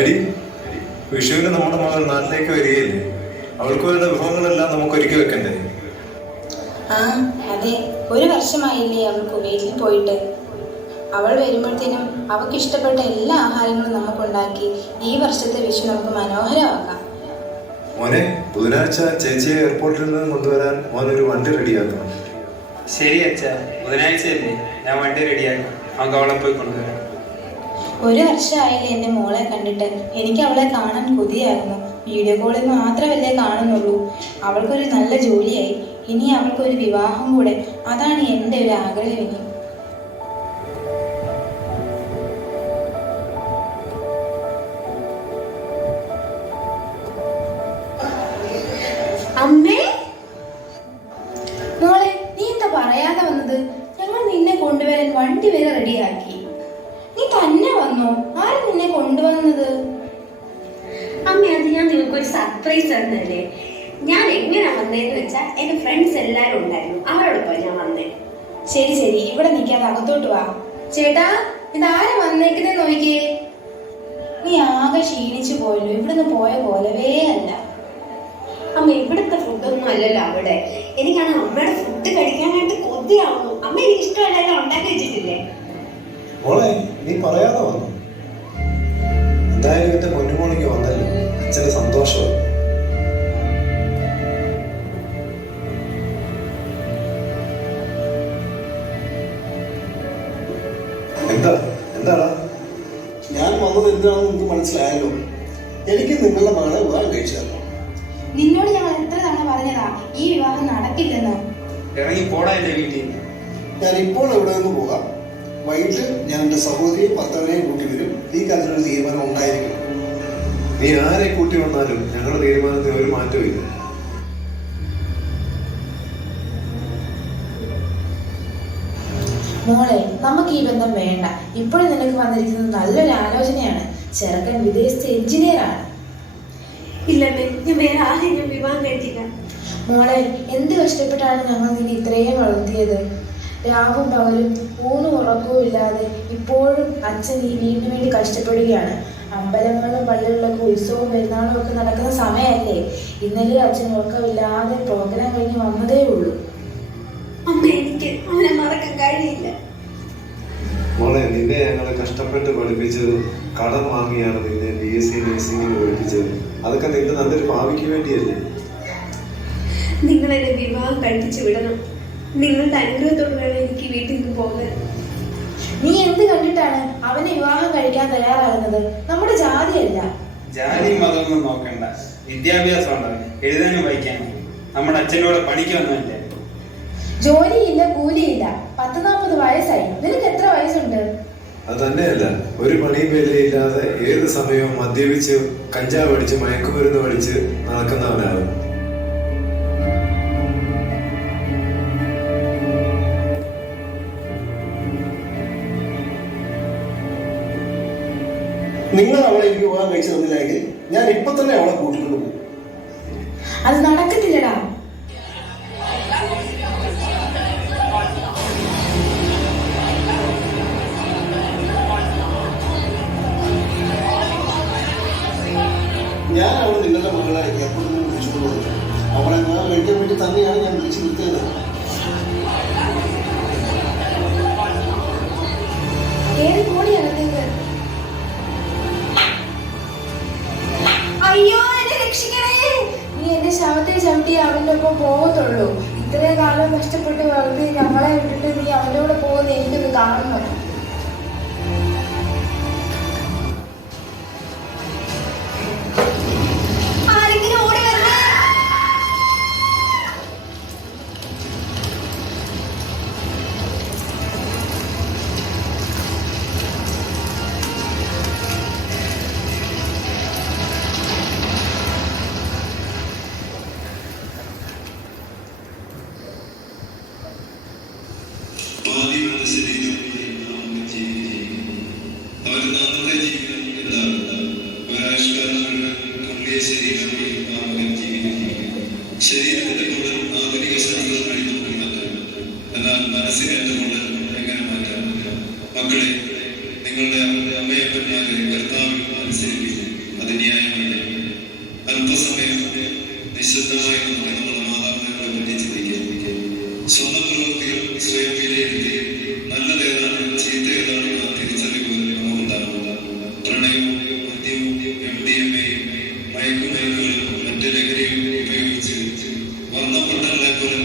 എടി, വിഷുവിന് നമ്മുടെ മകൾ നാട്ടിലേക്ക് വരികയില്ലേ? അവൾക്ക് വരുന്ന വിഭവങ്ങളെല്ലാം നമുക്ക് ഒരുക്കി വെക്കണ്ടേ? ആ അതെ, ഒരു വർഷമായില്ലേ അവൾ കുവൈറ്റിൽ പോയിട്ട്. അവൾ വരുമ്പോഴത്തേനും അവൾക്ക് ഇഷ്ടപ്പെട്ട എല്ലാ ആഹാരങ്ങളും നമുക്കുണ്ടാക്കി ഈ വർഷത്തെ വിഷു നമുക്ക് മനോഹരമാക്കാം. മോനെ, ബുധനാഴ്ച ചേച്ചിയെ എയർപോർട്ടിൽ നിന്ന് കൊണ്ടുവരാൻ മോനൊരു വണ്ടി റെഡിയാക്കണം. ശരി അച്ഛാ, ബുധനാഴ്ചയല്ലേ, ഞാൻ വണ്ടി റെഡിയാക്കാം. നമുക്ക് അവളെ പോയി കൊണ്ടുവരാം. ഒരു വർഷമായില്ലേ എൻ്റെ മോളെ കണ്ടിട്ട്. എനിക്ക് അവളെ കാണാൻ കൊതിയായിരുന്നു. വീഡിയോ കോളിൽ മാത്രമല്ലേ കാണുന്നുള്ളൂ. അവൾക്കൊരു നല്ല ജോലിയായി, ഇനി അവൾക്കൊരു വിവാഹം കൂടെ. അതാണ് എൻ്റെ ഒരു ആഗ്രഹം. ഇനി അമ്മേ, മോളെ, നീ എന്താ പറയാതെ വന്നത്? ഞങ്ങൾ നിന്നെ കൊണ്ടുവരാൻ വണ്ടി വരെ റെഡിയാക്കി. നീ തന്നെ വന്നോ? ആര് നിന്നെ കൊണ്ടുവന്നത്? അമ്മ, അത് ഞാൻ നിങ്ങൾക്കൊരു സർപ്രൈസ് തന്നല്ലേ. ഞാൻ എങ്ങനെ വന്നേന്ന് വെച്ചാൽ എന്റെ ഫ്രണ്ട്സ് എല്ലാരും ഉണ്ടായിരുന്നു, അവരോടൊപ്പം ഞാൻ വന്നേ. ശരി ശരി, ഇവിടെ നിൽക്കാതെ അകത്തോട്ട് വാ. ചേട്ടാ, ഇതാരാ വന്നേക്കുന്നേ നോക്കിയേ. നീ ആകെ ക്ഷീണിച്ചു പോയല്ലോ, ഇവിടുന്ന് പോയ പോലവേ അല്ല. അമ്മ, ഇവിടുത്തെ ഫുഡൊന്നും അല്ലല്ലോ അവിടെ. എനിക്കാണ് അമ്മയുടെ ഫുഡ് കഴിക്കാനായിട്ട് കൊതിയാവുന്നു. അമ്മ, എനിക്ക് ഇഷ്ടമല്ലെല്ലാം ഉണ്ടാക്കി വെച്ചിട്ടില്ലേ? മോളെ, നീ പറയാതെ വന്നു. എന്തായാലും എന്റെ പൊന്നുമോളിക്ക് വന്നല്ലോ, അച്ഛന് സന്തോഷമായി. എന്താടാ? ഞാൻ വന്നത് എന്താണെന്ന് നിങ്ങൾക്ക് മനസ്സിലായല്ലോ. എനിക്ക് നിങ്ങളുടെ മകളെ വിവാഹം കഴിച്ചു തരണം. നിന്നോട് ഞങ്ങൾ എത്ര തവണ പറഞ്ഞതാ ഈ വിവാഹം നടക്കില്ലെന്ന്. ഇറങ്ങി പോടാ എന്റെ വീട്ടിൽ. ഞാൻ ഇപ്പോൾ ഇവിടെ നിന്ന് പോകാം. വൈകിട്ട് ഞാൻ എന്റെ സഹോദരിയും ഭർത്താവിനെയും കൂട്ടി വരും. ഈ കാര്യത്തിലൊരു തീരുമാനം ഉണ്ടായിരിക്കും. നീ ആരെ കൂട്ടി വന്നാലും ഞങ്ങളുടെ തീരുമാനത്തിന് ഒരു മാറ്റവും ഇല്ല. മോളെ, നമുക്ക് ഈ ബന്ധം വേണ്ട. ഇപ്പോഴും നിനക്ക് വന്നിരിക്കുന്നത് നല്ലൊരു ആലോചനയാണ്. ചെറുക്കൻ വിദേശത്തെ എഞ്ചിനീയറാണ്. ഇല്ലമ്മേ, ഞാൻ വേറെ ആരെയും വിവാഹം കഴിക്കില്ല. മോളെ, എന്ത് കഷ്ടപ്പെട്ടാണ് ഞങ്ങൾ നിന്നെ ഇത്രയും വളർത്തിയത്. രാവും പകലും ഊണും ഉറക്കവും ഇല്ലാതെ ഇപ്പോഴും അച്ഛൻ ഈ വീടിന് വേണ്ടി കഷ്ടപ്പെടുകയാണ്. അമ്പലങ്ങളിലും പള്ളികളിലൊക്കെ ഉത്സവവും പെരുന്നാളും ഒക്കെ നടക്കുന്ന സമയമല്ലേ. ഇന്നലെ അച്ഛൻ ഉറക്കമില്ലാതെ പ്രോഗ്രാം കഴിഞ്ഞ് വന്നതേ ഉള്ളൂ. അമ്മ, എനിക്ക് അവനെ മറക്കാൻ കഴിയില്ല. മോളെ, നിന്നെ ഞങ്ങളെ കഷ്ടപ്പെട്ട് പഠിപ്പിച്ചതും കടം വാങ്ങിയാണ് നിന്നെ BSc നഴ്സിംഗിന് പഠിപ്പിച്ചത്. അതൊക്കെ നിന്റെ നല്ലൊരു ഭാവിക്ക് വേണ്ടിയല്ലേ. നിങ്ങൾ എന്നെ വിവാഹം കഴിപ്പിച്ചു വിടണം. നിങ്ങളുടെ അനുഗ്രഹത്തോട് വേണം എനിക്ക് വീട്ടിൽ നിന്ന് പോകാൻ. നീ എന്ത് കണ്ടിട്ടാണ് അവനെ വിവാഹം കഴിക്കാൻ തയ്യാറാകുന്നത്? നമ്മുടെ ജാതിയല്ല. ജാതിയും മതമൊന്നും നോക്കണ്ട, വിദ്യാഭ്യാസം ഉണ്ടാവും, എഴുതാനും വായിക്കാനും. നമ്മുടെ അച്ഛനോട് പണിക്ക് വന്നല്ലേ. ജോലിയില്ല, കൂലിയില്ല. 40-40 വയസ്സായി. നിനക്ക് എത്ര വയസ്സുണ്ട്? അത് തന്നെയല്ല, ഒരു പണിയും വിലയില്ലാതെ ഏത് സമയവും മദ്യപിച്ച് കഞ്ചാവ് അടിച്ച് മയക്കുമരുന്ന് പഠിച്ച് നടക്കുന്നവനാണ്. നിങ്ങൾ അവളെ എനിക്ക് വിവാഹം കഴിച്ചു തന്നില്ലെങ്കിൽ ഞാൻ ഇപ്പൊ തന്നെ അവളെ കൂട്ടിക്കൊണ്ടു പോകും. അത് നടക്കത്തില്ലടാ. ഞാൻ അവൾ നിങ്ങളുടെ മകളെ എപ്പോഴും വിളിച്ചുകൊണ്ട് വന്നു. അവളെ വിവാഹം കഴിക്കാൻ വേണ്ടി തന്നെയാണ് ഞാൻ വിളിച്ചു നിർത്തിയത്. ഏത് കോടിയാണ് നിങ്ങൾ? അയ്യോ, എന്നെ രക്ഷിക്കണേ. നീ എന്റെ ശവത്തെ ചവിട്ടി അവന്റെ ഒപ്പം പോകത്തുള്ളൂ. ഇത്രയും കാലം കഷ്ടപ്പെട്ട് വളർത്തി ഞങ്ങളെ വിട്ടിട്ട് നീ അവന്റെ കൂടെ പോകുന്ന എനിക്കൊന്ന് കാണണം. ശരീരത്തിന്റെ കൂടുതൽ ആധുനിക ശാസ്ത്രം വഴി നമുക്ക് മാറ്റാം. എന്നാൽ മനസ്സിനെ എങ്ങനെ മാറ്റാം? മക്കളെ, നിങ്ങളുടെ അമ്മയപ്പന്മാരെ കർത്താവിൽ അനുസരിപ്പിക്കും. അതിന്യായമില്ല. അല്പസമയം നിശബ്ദമായി നമുക്ക് നമ്മുടെ മാതാപിതാക്കളെ പറ്റി ചിന്തിക്കാം. സ്വന്തം പ്രവൃത്തികൾ സ്വയം വിലയിരുത്തി നല്ലതേതാണ് ചീത്ത ഏതാണെന്ന തിരിച്ചറിവ് നമുക്കുണ്ടാകും. പ്രണയവും മദ്യവും MDMA-യും മയക്കുമരുന്നുകളും മറ്റ് ലഹരിയും ഉപയോഗിച്ച് വർണ്ണപ്പെട്ടങ്ങളെ പോലെ